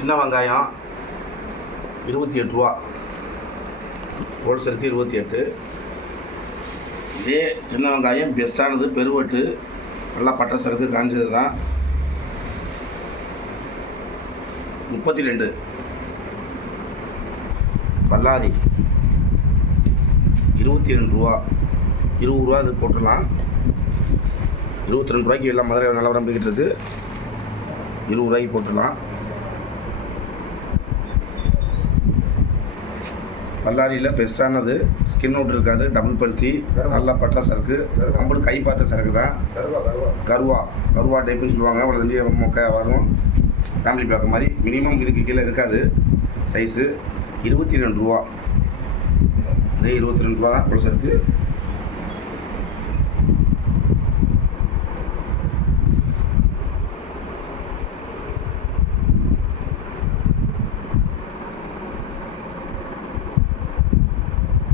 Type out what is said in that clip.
சின்ன வெங்காயம் 28 ரூபா, ஹோல்சேலுக்கு 28. இதே சின்ன வெங்காயம் பெஸ்ட்டானது பெருவட்டு, நல்லா பட்டை சரக்கு காஞ்சது தான், 32. பல்லாரி 22 ரூபா, 20 ரூபா இது போட்டுடலாம். 22 ரூபாய்க்கு எல்லாம் மதுரை நிலவரம் போய்கிட்டு இருக்குது. 20 ரூபாய்க்கு போட்டுடலாம். பல்லாரியில் பெஸ்ட்டானது, ஸ்கின் அவுட் இருக்காது, டபுள் பருத்தி, நல்லா பட்டை சரக்கு, நம்மளுக்கு கை பார்த்த சரக்கு தான். கருவா டைப்புன்னு சொல்லுவாங்க. அவ்வளோ தண்டி மொக்க வரும், ஃபேமிலி பேக் மாதிரி. மினிமம் இதுக்கு கீழே இருக்காது சைஸு. 22 ரூபா, இதே 22 ரூபா தான் ஹோல்சேலுக்கு.